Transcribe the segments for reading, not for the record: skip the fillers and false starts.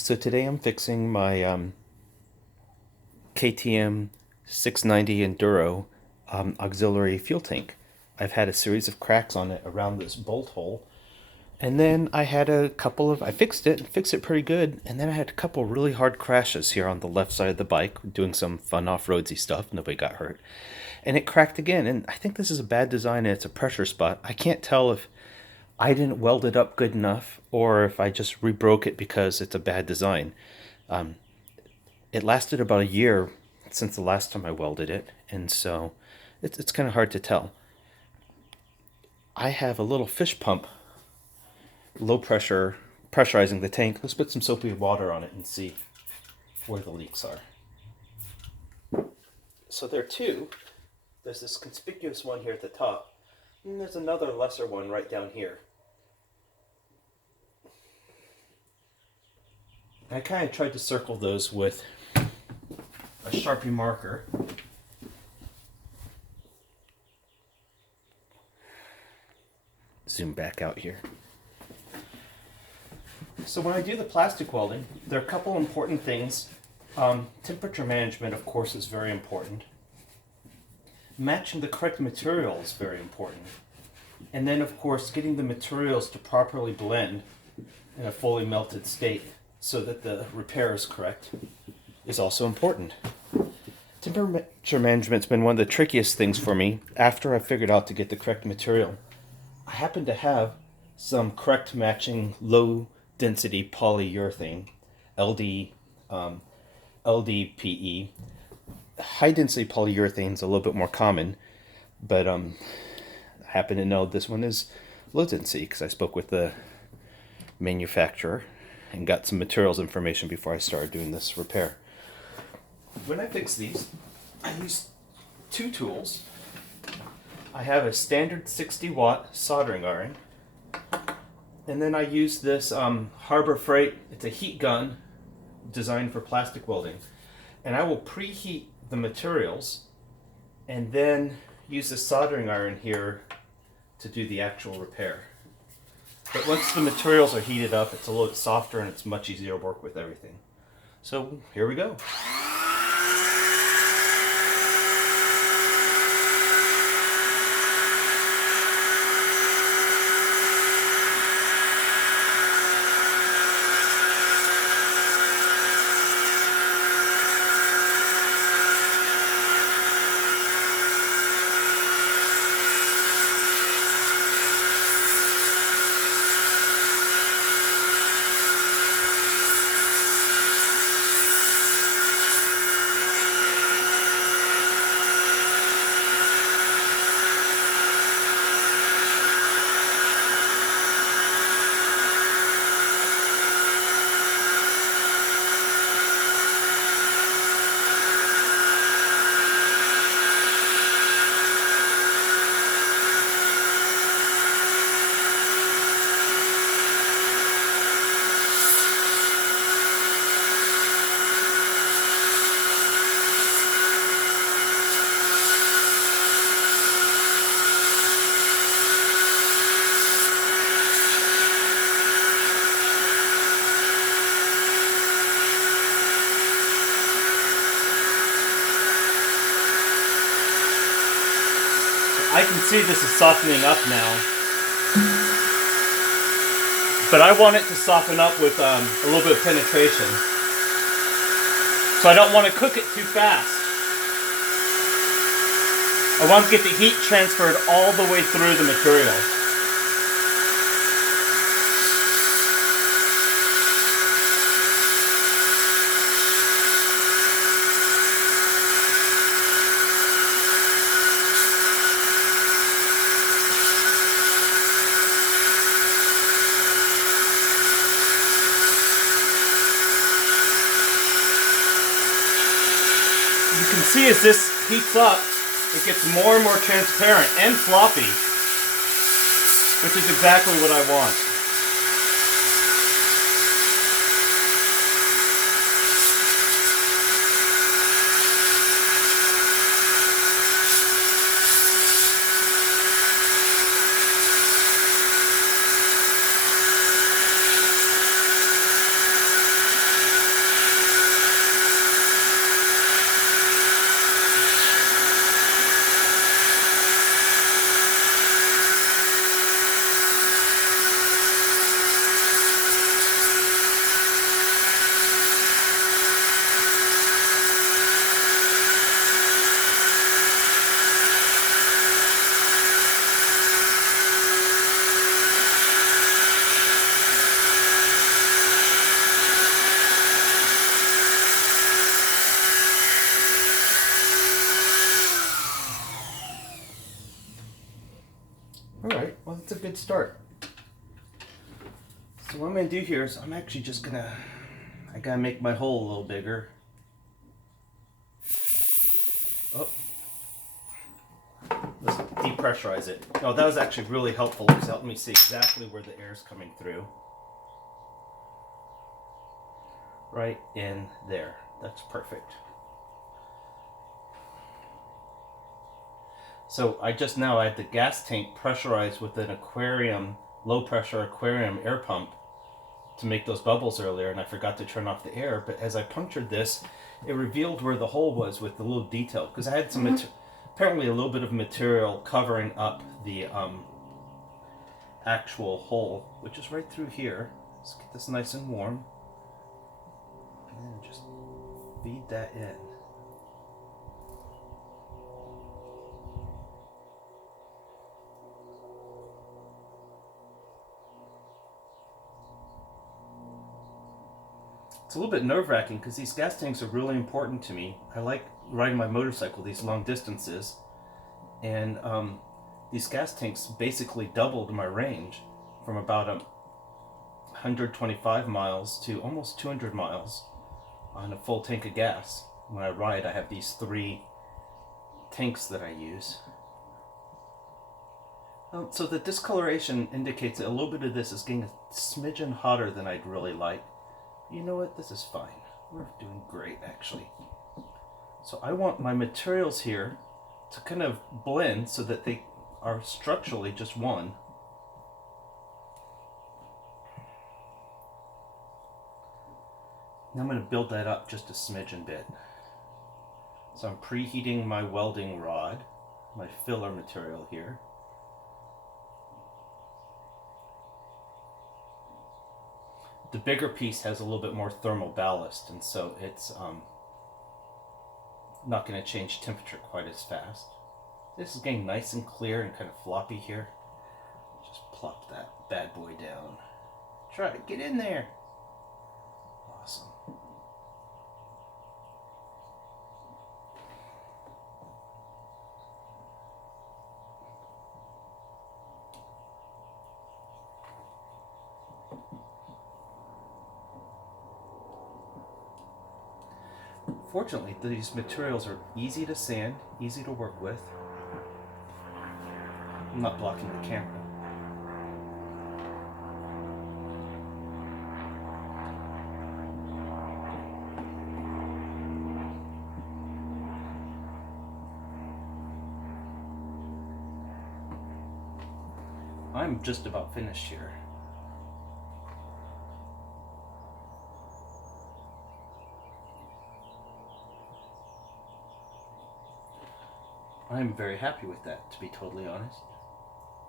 So today I'm fixing my KTM 690 Enduro auxiliary fuel tank. I've had a series of cracks on it around this bolt hole. And then I had I fixed it pretty good. And then I had a couple really hard crashes here on the left side of the bike, doing some fun off-roadsy stuff. Nobody got hurt. And it cracked again. And I think this is a bad design and it's a pressure spot. I can't tell if I didn't weld it up good enough or if I just rebroke it because it's a bad design. It lasted about a year since the last time I welded it, and so it's kind of hard to tell. I have a little fish pump, low pressure, pressurizing the tank. Let's put some soapy water on it and see where the leaks are. So there are two. There's this conspicuous one here at the top, and there's another lesser one right down here. I kind of tried to circle those with a Sharpie marker. Zoom back out here. So when I do the plastic welding, there are a couple important things. Temperature management, of course, is very important. Matching the correct material is very important. And then, of course, getting the materials to properly blend in a fully melted state so that the repair is correct is also important. Temperature management's been one of the trickiest things for me after I figured out to get the correct material. I happen to have some correct matching low density polyurethane, LDPE. High density polyurethane is a little bit more common, but I happen to know this one is low density because I spoke with the manufacturer and got some materials information before I started doing this repair. When I fix these, I use two tools. I have a standard 60-watt soldering iron, and then I use this Harbor Freight. It's a heat gun designed for plastic welding, and I will preheat the materials and then use the soldering iron here to do the actual repair. But once the materials are heated up, it's a little bit softer and it's much easier to work with everything. So here we go. I can see this is softening up now, but I want it to soften up with a little bit of penetration. So I don't want to cook it too fast. I want to get the heat transferred all the way through the material. You can see as this heats up, it gets more and more transparent and floppy, which is exactly what I want. good start. So what I'm going to do here is I'm actually just going to, I got to make my hole a little bigger. Oh. Let's depressurize it. Oh, that was actually really helpful. It's helped me see exactly where the air is coming through. Right in there. That's perfect. So I had the gas tank pressurized with an aquarium, low pressure aquarium air pump to make those bubbles earlier, and I forgot to turn off the air. But as I punctured this, it revealed where the hole was with the little detail, because I had some apparently a little bit of material covering up the actual hole, which is right through here. Let's get this nice and warm, and then just feed that in. It's a little bit nerve-wracking because these gas tanks are really important to me. I like riding my motorcycle these long distances, and these gas tanks basically doubled my range from about 125 miles to almost 200 miles on a full tank of gas. When I ride, I have these 3 tanks that I use. So the discoloration indicates that a little bit of this is getting a smidgen hotter than I'd really like. You know what? This is fine. We're doing great, actually. So I want my materials here to kind of blend so that they are structurally just one. Now I'm going to build that up just a smidgen bit. So I'm preheating my welding rod, my filler material here. The bigger piece has a little bit more thermal ballast, and so it's not going to change temperature quite as fast. This is getting nice and clear and kind of floppy here. Just plop that bad boy down. Try to get in there. Awesome. Fortunately, these materials are easy to sand, easy to work with. I'm not blocking the camera. I'm just about finished here. I'm very happy with that, to be totally honest.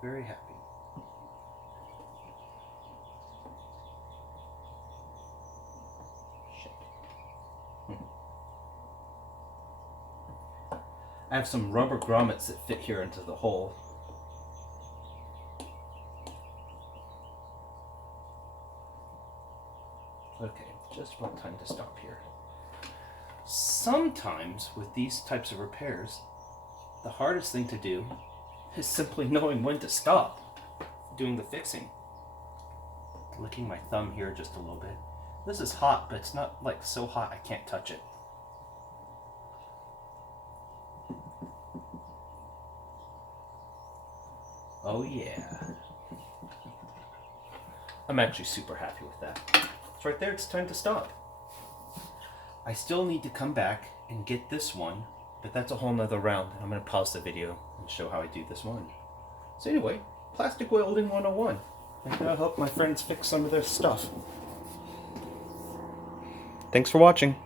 Very happy. Shit. I have some rubber grommets that fit here into the hole. Okay, just about time to stop here. Sometimes with these types of repairs, the hardest thing to do is simply knowing when to stop doing the fixing. Licking my thumb here just a little bit. This is hot, but it's not like so hot I can't touch it. Oh yeah. I'm actually super happy with that. It's right there, it's time to stop. I still need to come back and get this one, but that's a whole nother round. I'm going to pause the video and show how I do this one. So anyway, plastic welding 101. Maybe I'll help my friends fix some of their stuff. Thanks for watching.